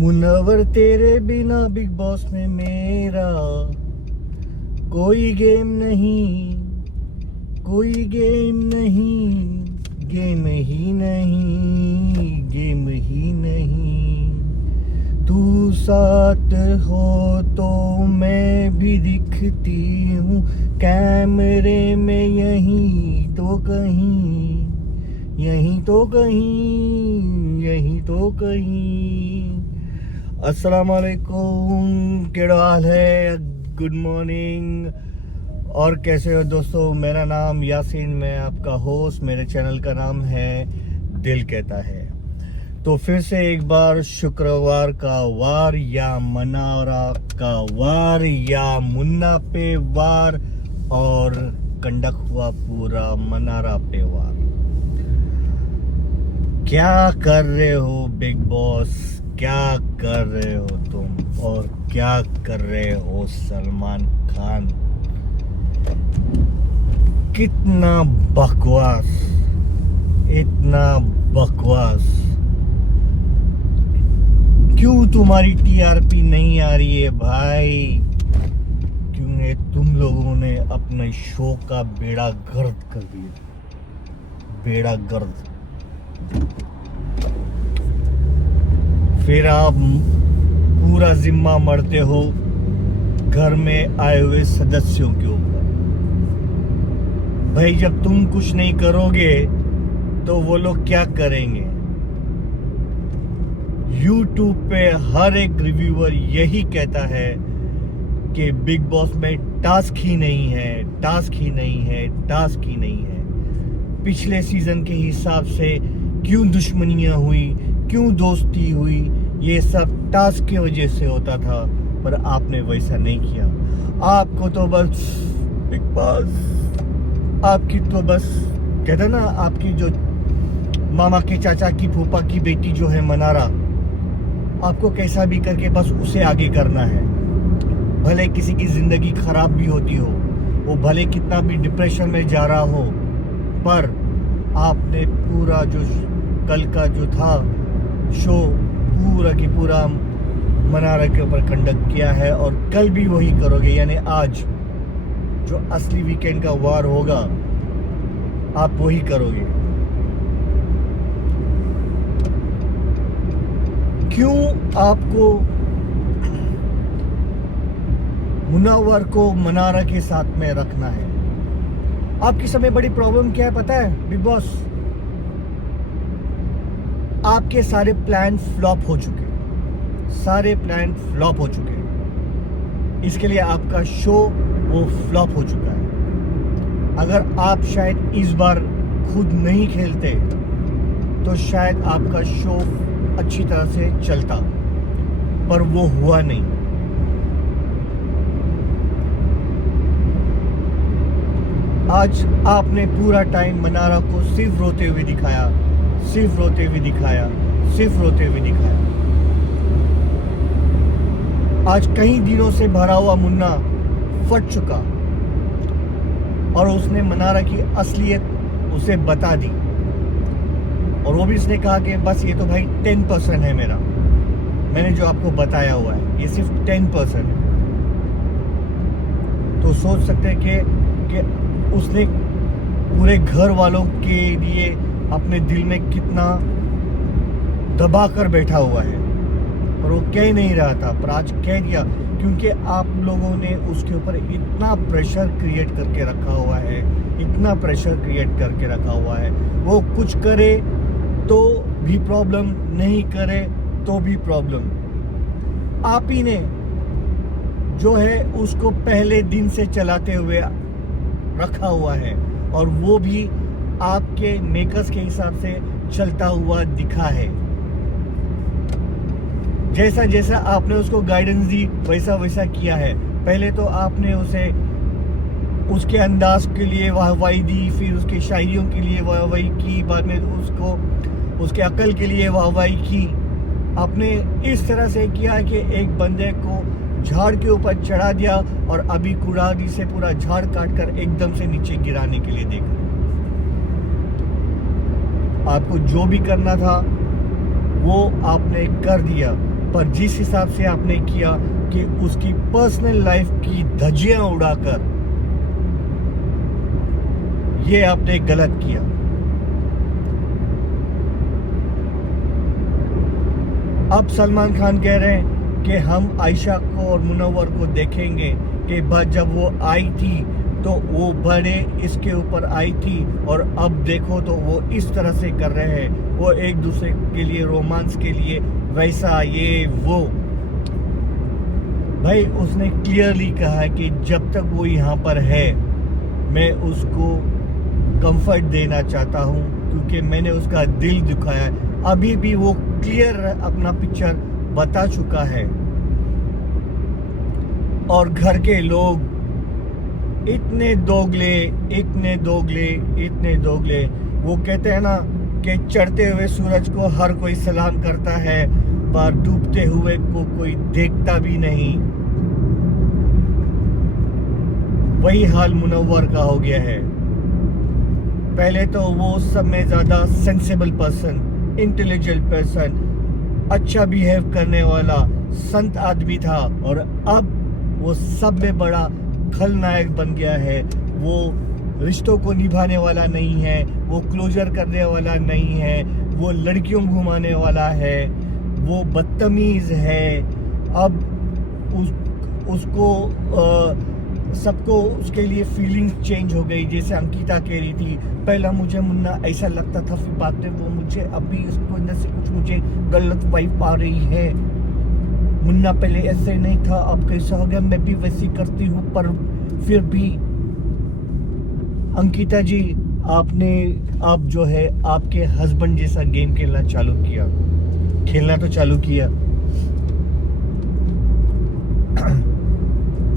मुनव्वर तेरे बिना big boss में मेरा कोई गेम नहीं, कोई गेम नहीं, गेम ही नहीं, गेम ही नहीं। तू साथ हो तो मैं भी दिखती हूँ कैमरे में, यहीं तो कहीं, यहीं तो कहीं, यहीं तो कहीं। अस्सलाम वालेकुम, केड़ा हाल है? Good morning. और कैसे हो दोस्तों? मेरा नाम यासीन, मैं आपका होस्ट। मेरे चैनल का नाम है दिल कहता है। तो फिर से एक बार शुक्रवार का वार या मनारा का वार या मुन्ना पे वार और कंडक हुआ पूरा मनारा पे वार। क्या कर रहे हो बिग बॉस? क्या कर रहे हो तुम? और क्या कर रहे हो सलमान खान? कितना बकवास, इतना बकवास। क्यों तुम्हारी टीआरपी नहीं आ रही है भाई? क्योंकि तुम लोगों ने अपने शो का बेड़ा गर्क कर दिया, बेड़ा गर्क। फिर आप पूरा जिम्मा मरते हो घर में आए हुए सदस्यों के ऊपर। भाई जब तुम कुछ नहीं करोगे तो वो लोग क्या करेंगे? YouTube पे हर एक रिव्यूअर यही कहता है कि बिग बॉस में टास्क ही नहीं है, टास्क ही नहीं है, टास्क ही नहीं है। पिछले सीजन के हिसाब से क्यों दुश्मनियां हुई, क्यों दोस्ती हुई, ये सब टास्क की वजह से होता था। पर आपने वैसा नहीं किया। आपको तो बस बिग बॉस, आपकी तो बस कहते ना, आपकी जो मामा के चाचा की फूफा की बेटी जो है मनारा, आपको कैसा भी करके बस उसे आगे करना है। भले किसी की जिंदगी खराब भी होती हो, वो भले कितना भी डिप्रेशन में जा रहा हो, पर आपने पूरा जो कल का जो था शो पूरा की पूरा मनारा के ऊपर कंडक्ट किया है और कल भी वही करोगे। यानी आज जो असली वीकेंड का वार होगा आप वही करोगे। क्यों आपको मुनव्वर को मनारा के साथ में रखना है? आपकी सबसे बड़ी प्रॉब्लम क्या है पता है बिग बॉस? आपके सारे प्लान फ्लॉप हो चुके, सारे प्लान फ्लॉप हो चुके। इसके लिए आपका शो वो फ्लॉप हो चुका है। अगर आप शायद इस बार खुद नहीं खेलते तो शायद आपका शो अच्छी तरह से चलता, पर वो हुआ नहीं। आज आपने पूरा टाइम मनारा को सिर्फ रोते हुए दिखाया, सिर्फ रोते हुए दिखाया, सिर्फ रोते हुए दिखाया। आज कई दिनों से भरा हुआ मुन्ना फट चुका और उसने मनारा की असलियत उसे बता दी। और वो भी उसने कहा कि बस ये तो भाई 10% है मेरा, मैंने जो आपको बताया हुआ है ये सिर्फ 10% है। तो सोच सकते हैं कि उसने पूरे घर वालों के लिए अपने दिल में कितना दबा कर बैठा हुआ है, और वो कह नहीं रहा था, पर आज कह दिया। क्योंकि आप लोगों ने उसके ऊपर इतना प्रेशर क्रिएट करके रखा हुआ है, इतना प्रेशर क्रिएट करके रखा हुआ है। वो कुछ करे तो भी प्रॉब्लम, नहीं करे तो भी प्रॉब्लम। आप ही ने जो है उसको पहले दिन से चलाते हुए रखा हुआ है, और वो भी आपके मेकर्स के हिसाब से चलता हुआ दिखा है। जैसा जैसा आपने उसको गाइडेंस दी वैसा वैसा किया है। पहले तो आपने उसे उसके अंदाज के लिए वाहवाही दी, फिर उसके शायरियों के लिए वाहवाही की, बाद में उसको उसके अकल के लिए वाहवाही की। आपने इस तरह से किया कि एक बंदे को झाड़ के ऊपर चढ़ा दिया और अभी कुड़ादी से पूरा झाड़ काट कर एकदम से नीचे गिराने के लिए देखा। आपको जो भी करना था वो आपने कर दिया। पर जिस हिसाब से आपने किया कि उसकी पर्सनल लाइफ की धज्जियां उड़ाकर, ये आपने गलत किया। अब सलमान खान कह रहे हैं कि हम आयशा को और मुनव्वर को देखेंगे कि जब वो आई थी तो वो बड़े इसके ऊपर आई थी, और अब देखो तो वो इस तरह से कर रहे हैं, वो एक दूसरे के लिए रोमांस के लिए वैसा ये वो। भाई उसने क्लियरली कहा है कि जब तक वो यहाँ पर है मैं उसको कंफर्ट देना चाहता हूँ, क्योंकि मैंने उसका दिल दुखाया है। अभी भी वो क्लियर अपना पिक्चर बता चुका है, और घर के लोग इतने दोगले, इतने दोगले, इतने दोगले। वो कहते हैं ना कि चढ़ते हुए सूरज को हर कोई सलाम करता है, पर डूबते हुए को कोई देखता भी नहीं। वही हाल मुनव्वर का हो गया है। पहले तो वो सब में ज्यादा सेंसिबल पर्सन, इंटेलिजेंट पर्सन, अच्छा बिहेव करने वाला संत आदमी था, और अब वो सब में बड़ा खलनायक बन गया है। वो रिश्तों को निभाने वाला नहीं है, वो क्लोजर करने वाला नहीं है, वो लड़कियों घुमाने वाला है, वो बदतमीज है। अब उसको सबको उसके लिए फीलिंग चेंज हो गई। जैसे अंकिता कह रही थी, पहला मुझे मुन्ना ऐसा लगता था, फिर बाद में वो मुझे अभी उसको अंदर से कुछ मुझे गलत वाइब आ रही है। मुन्ना पहले ऐसे नहीं था, अब कैसा हो गया, मैं भी वैसी करती हूँ। पर फिर भी अंकिता जी, आप जो है आपके हस्बैंड जैसा गेम खेलना तो चालू किया।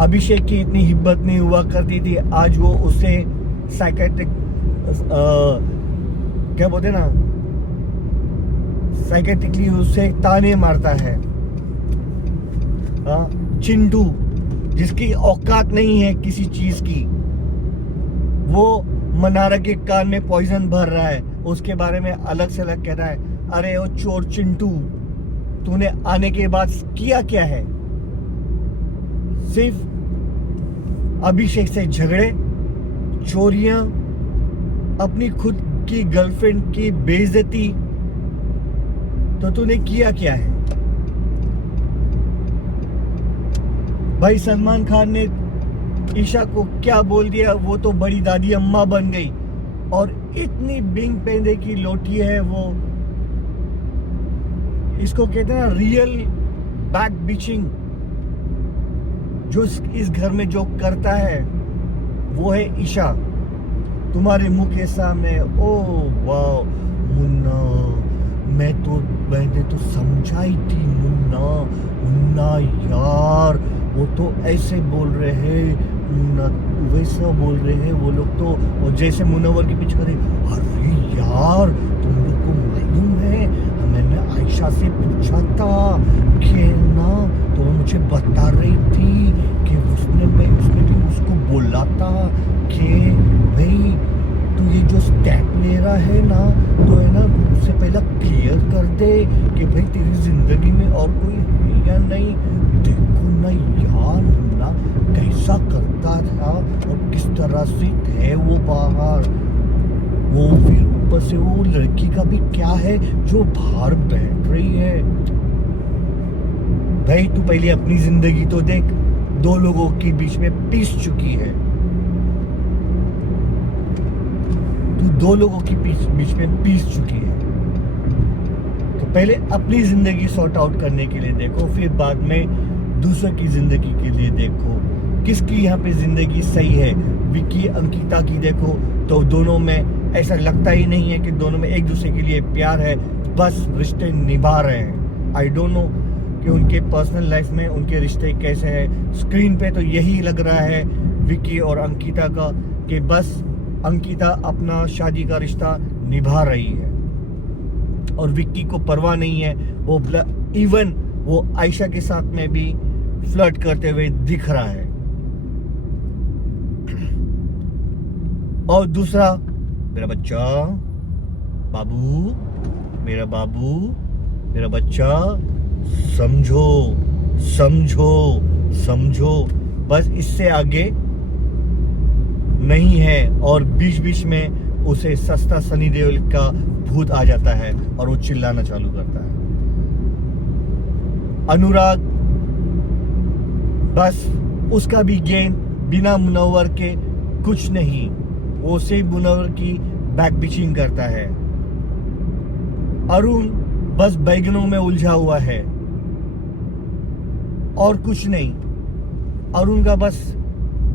अभिषेक की इतनी हिम्मत नहीं हुआ करती थी, आज वो उसे साइकेट्रिक क्या बोलते ना, साइकेट्रिकली उसे ताने मारता है। चिंटू जिसकी औकात नहीं है किसी चीज की, वो मनारा के कान में पॉइजन भर रहा है, उसके बारे में अलग से अलग कह रहा है। अरे वो चोर चिंटू, तूने आने के बाद किया क्या है? सिर्फ अभिषेक से झगड़े, चोरियां, अपनी खुद की गर्लफ्रेंड की बेइज्जती, तो तूने किया क्या है? भाई सलमान खान ने ईशा को क्या बोल दिया, वो तो बड़ी दादी अम्मा बन गई, और इतनी बिंग पेंदे की लोटी है वो। इसको कहते हैं ना रियल बैक बिचिंग। जो इस घर में जो करता है वो है ईशा, तुम्हारे मुंह के सामने। ओ वाह मुन्ना, मैंने तो समझाई थी मुन्ना यार, वो तो ऐसे बोल रहे हैं, मुन्ना वैसा बोल रहे हैं वो लोग तो। और जैसे मुनव्वर के पीछे करे, अरे यार तुम लोग को मालूम है, मैंने आयशा से पूछा था कि ना, तो वो मुझे बता रही थी कि उसने भी उसको बोला था कि भाई तू ये जो स्टेप ले रहा है ना, तो है ना उससे पहले क्लियर कर दे कि भाई तेरी जिंदगी में और कोई है या नहीं। देखो ना यार ना कैसा करता था और किस तरह से थे वो बाहर। वो फिर ऊपर से वो लड़की का भी क्या है जो बाहर बैठ रही है। भाई तू पहले अपनी जिंदगी तो देख, दो लोगों के बीच में पीस चुकी है तू, दो लोगों के बीच में पीस चुकी है। तो पहले अपनी जिंदगी सॉर्ट आउट करने के लिए देखो, फिर बाद में दूसरों की जिंदगी के लिए देखो किसकी यहाँ पे जिंदगी सही है। विक्की अंकिता की देखो तो दोनों में ऐसा लगता ही नहीं है कि दोनों में एक दूसरे के लिए प्यार है, बस रिश्ते निभा रहे हैं। आई डोंट नो कि उनके पर्सनल लाइफ में उनके रिश्ते कैसे हैं। स्क्रीन पे तो यही लग रहा है विक्की और अंकिता का कि बस अंकिता अपना शादी का रिश्ता निभा रही है और विक्की को परवाह नहीं है। वो इवन वो आयशा के साथ में भी फ्लर्ट करते हुए दिख रहा है। और दूसरा, मेरा बच्चा बाबू, मेरा बाबू, मेरा बच्चा, समझो समझो समझो, बस इससे आगे नहीं है। और बीच बीच में उसे सस्ता सनी देओल का भूत आ जाता है और वो चिल्लाना चालू करता है। अनुराग बस उसका भी गेम बिना मुनव्वर के कुछ नहीं, वो सिर्फ मुनव्वर की बैक बिचिंग करता है। अरुण बस बैगनों में उलझा हुआ है और कुछ नहीं। अरुण का बस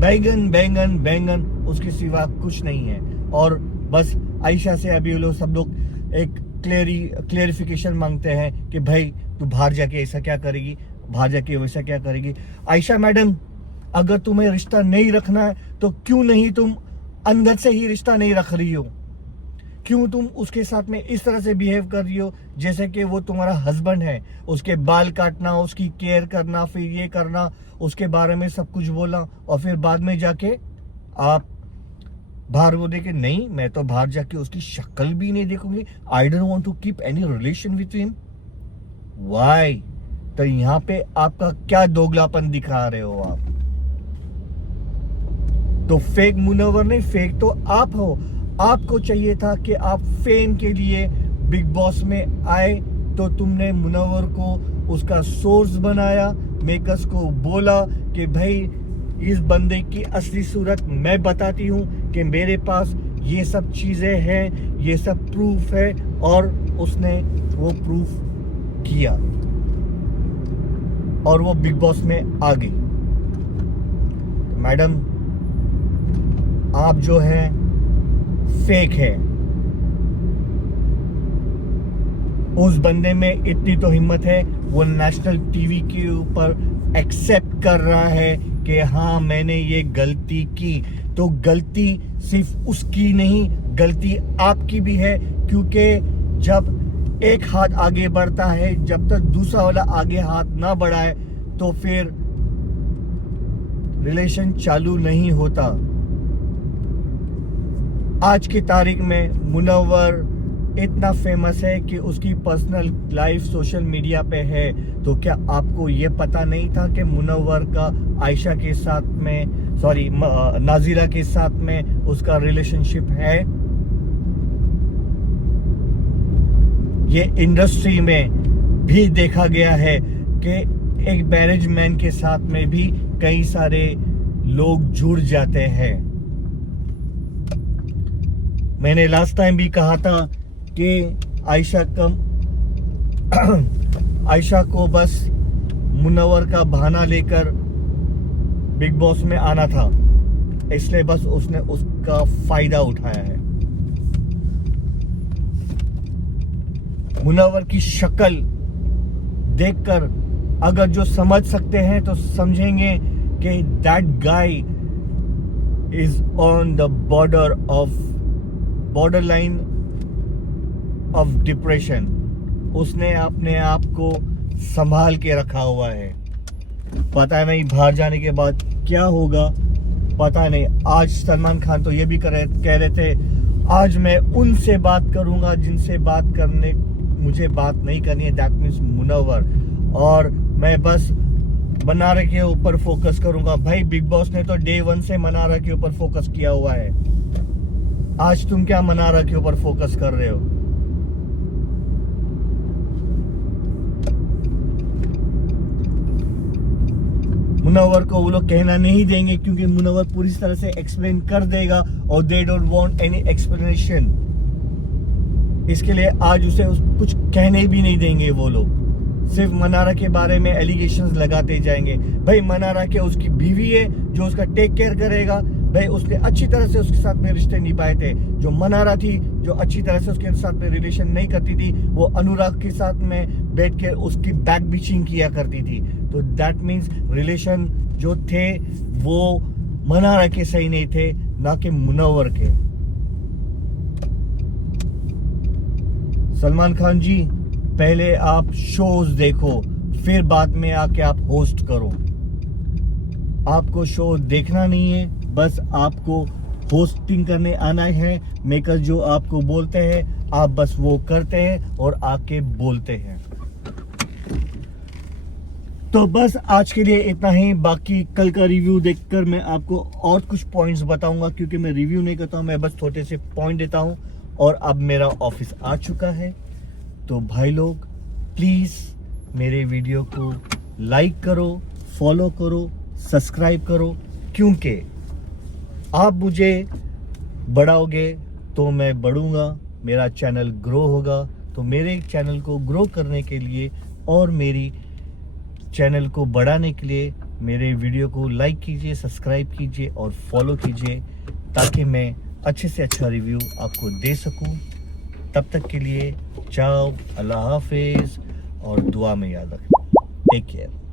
बैंगन बैंगन बैंगन, उसके सिवा कुछ नहीं है। और बस आयशा से अभी लोग सब लोग एक क्लेरिफिकेशन मांगते हैं कि भाई तू बाहर जाके ऐसा क्या करेगी, बाहर जाके वैसा क्या करेगी। आयशा मैडम, अगर तुम्हें रिश्ता नहीं रखना है तो क्यों नहीं तुम अंदर से ही रिश्ता नहीं रख रही हो? क्यों तुम उसके साथ में इस तरह से बिहेव कर रही हो जैसे कि वो तुम्हारा हस्बैंड है? उसके बाल काटना, उसकी केयर करना, फिर ये करना, उसके बारे में सब कुछ बोला, और फिर बाद में जाके आप बाहर वो देखे नहीं, मैं तो बाहर जाके उसकी शक्ल भी नहीं देखूंगी, I don't want to keep any relation with him. Why? तो यहाँ पे आपका क्या दोगलापन दिखा रहे हो आप? तो फेक मुनव्वर नहीं, फेक तो आप हो। आपको चाहिए था कि आप फेम के लिए बिग बॉस में आए, तो तुमने मुनव्वर को उसका सोर्स बनाया, मेकर्स को बोला कि भाई इस बंदे की असली सूरत मैं बताती हूँ कि मेरे पास ये सब चीजें हैं, ये सब प्रूफ है, और उसने वो प्रूफ किया और वो बिग बॉस में आ गई। मैडम, आप जो है फेक है। उस बंदे में इतनी तो हिम्मत है, वो नेशनल टीवी के ऊपर एक्सेप्ट कर रहा है कि हाँ मैंने ये गलती की। तो गलती सिर्फ उसकी नहीं, गलती आपकी भी है, क्योंकि जब एक हाथ आगे बढ़ता है, जब तक दूसरा वाला आगे हाथ ना बढ़ाए तो फिर रिलेशन चालू नहीं होता। आज की तारीख में मुनव्वर इतना फेमस है कि उसकी पर्सनल लाइफ सोशल मीडिया पे है। तो क्या आपको ये पता नहीं था कि मुनव्वर का आयशा के साथ में, सॉरी नाजीरा के साथ में उसका रिलेशनशिप है? ये इंडस्ट्री में भी देखा गया है कि एक मैरिज मैन के साथ में भी कई सारे लोग जुड़ जाते हैं। मैंने लास्ट टाइम भी कहा था कि आयशा को बस मुनव्वर का बहाना लेकर बिग बॉस में आना था, इसलिए बस उसने उसका फायदा उठाया है। मुनव्वर की शक्ल देखकर अगर जो समझ सकते हैं तो समझेंगे कि that guy is on the borderline of depression. उसने अपने आप को संभाल के रखा हुआ है। पता नहीं बाहर जाने के बाद क्या होगा, पता नहीं। आज सलमान खान तो ये भी कह रहे थे, आज मैं उनसे बात करूंगा जिनसे बात करने मुझे बात नहीं करनी है, दैट मीन्स मुनव्वर। और मैं बस मनारा के ऊपर फोकस करूंगा। भाई बिग बॉस ने तो डे 1 से मनारा के ऊपर फोकस किया हुआ है। आज तुम क्या मनारा के ऊपर फोकस कर रहे हो? मुनव्वर को वो लोग कहना नहीं देंगे, क्योंकि मुनव्वर पूरी तरह से एक्सप्लेन कर देगा और they don't want any explanation. इसके लिए आज उसे कुछ कहने भी नहीं देंगे वो लोग। सिर्फ मनारा के बारे में एलिगेशंस लगाते जाएंगे। भाई मनारा के उसकी बीवी है जो उसका टेक केयर करेगा। भाई उसने अच्छी तरह से उसके साथ में रिश्ते निभाए थे। जो मनारा थी, जो अच्छी तरह से उसके साथ में रिलेशन नहीं करती थी, वो अनुराग के साथ में बैठ के उसकी बैक बिचिंग किया करती थी। तो दैट मीन्स रिलेशन जो थे वो मनारा के सही नहीं थे, ना कि मुनव्वर के। सलमान खान जी, पहले आप शोज देखो, फिर बाद में आके आप होस्ट करो। आपको शो देखना नहीं है, बस आपको होस्टिंग करने आना है। मेकर जो आपको बोलते हैं आप बस वो करते हैं और आके बोलते हैं। तो बस आज के लिए इतना ही। बाकी कल का रिव्यू देखकर मैं आपको और कुछ पॉइंट्स बताऊंगा, क्योंकि मैं रिव्यू नहीं करता हूं, मैं बस छोटे से पॉइंट देता हूं। और अब मेरा ऑफिस आ चुका है, तो भाई लोग प्लीज़ मेरे वीडियो को लाइक करो, फॉलो करो, सब्सक्राइब करो, क्योंकि आप मुझे बढ़ाओगे तो मैं बढ़ूंगा, मेरा चैनल ग्रो होगा। तो मेरे चैनल को ग्रो करने के लिए और मेरी चैनल को बढ़ाने के लिए मेरे वीडियो को लाइक कीजिए, सब्सक्राइब कीजिए और फॉलो कीजिए, ताकि मैं अच्छे से अच्छा रिव्यू आपको दे सकूं। तब तक के लिए चाओ, अल्लाह हाफिज़ और दुआ में याद रखें। Take care.